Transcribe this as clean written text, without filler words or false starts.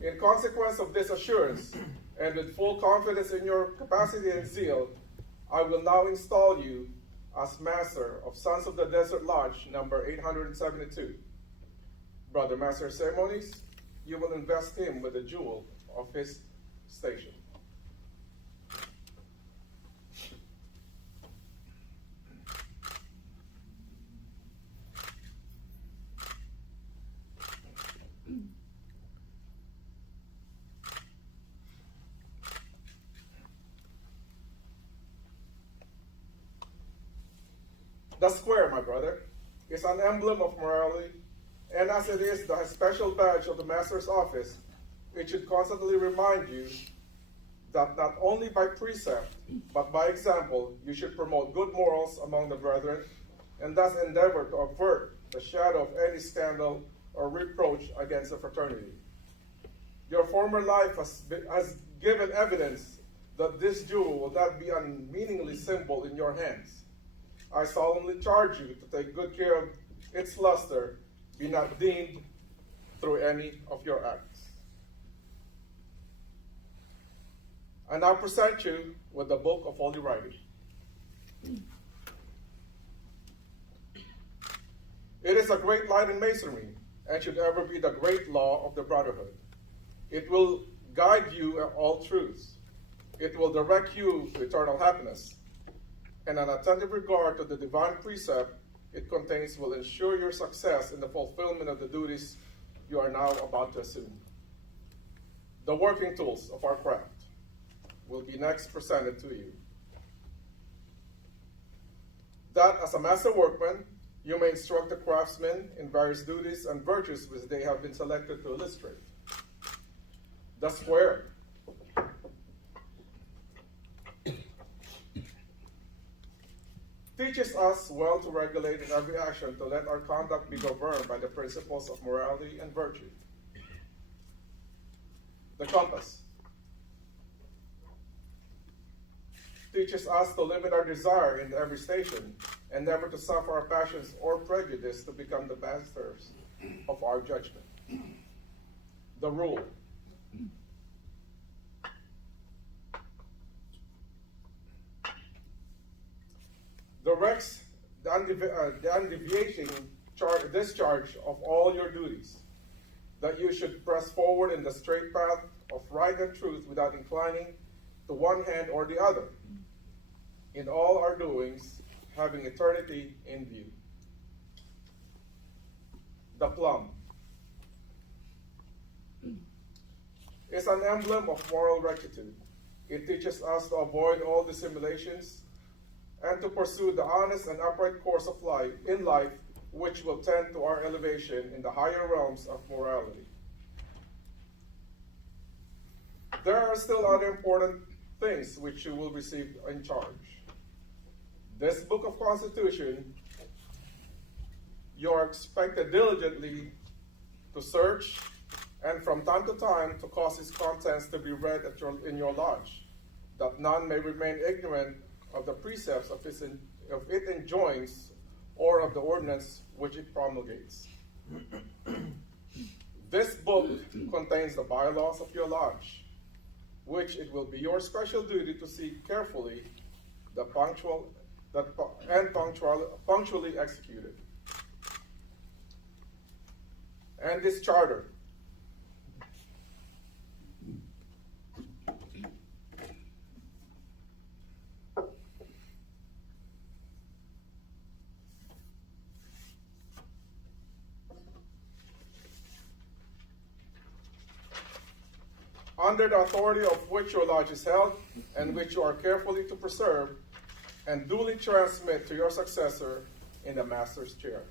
In consequence of this assurance, and with full confidence in your capacity and zeal, I will now install you as master of Sons of the Desert Lodge number 872. Brother Master of Ceremonies, you will invest him with the jewel of his station. The square, my brother, is an emblem of morality, and as it is the special badge of the Master's office, it should constantly remind you that not only by precept, but by example, you should promote good morals among the brethren, and thus endeavor to avert the shadow of any scandal or reproach against the fraternity. Your former life has given evidence that this jewel will not be a meaningless symbol in your hands. I solemnly charge you to take good care of its luster, be not dimmed through any of your acts. I now present you with the book of Holy Writing. It is a great light in masonry, and should ever be the great law of the brotherhood. It will guide you in all truths. It will direct you to eternal happiness. And an attentive regard to the divine precept it contains will ensure your success in the fulfillment of the duties you are now about to assume. The working tools of our craft will be next presented to you. That as a master workman, you may instruct the craftsmen in various duties and virtues which they have been selected to illustrate. The square. Teaches us well to regulate in every action, to let our conduct be governed by the principles of morality and virtue. The compass teaches us to limit our desire in every station, and never to suffer our passions or prejudice to become the masters of our judgment. The rule. Directs the undeviating discharge of all your duties, that you should press forward in the straight path of right and truth without inclining to one hand or the other, in all our doings, having eternity in view. The plum is an emblem of moral rectitude. It teaches us to avoid all dissimulations and to pursue the honest and upright course of life in life, which will tend to our elevation in the higher realms of morality. There are still other important things which you will receive in charge. This book of Constitution, you are expected diligently to search and from time to time to cause its contents to be read in your lodge, that none may remain ignorant of the precepts of it enjoins, or of the ordinance which it promulgates. This book contains the bylaws of your lodge, which it will be your special duty to see carefully punctually executed. And this charter. Under the authority of which your lodge is held, and which you are carefully to preserve, and duly transmit to your successor in the master's chair.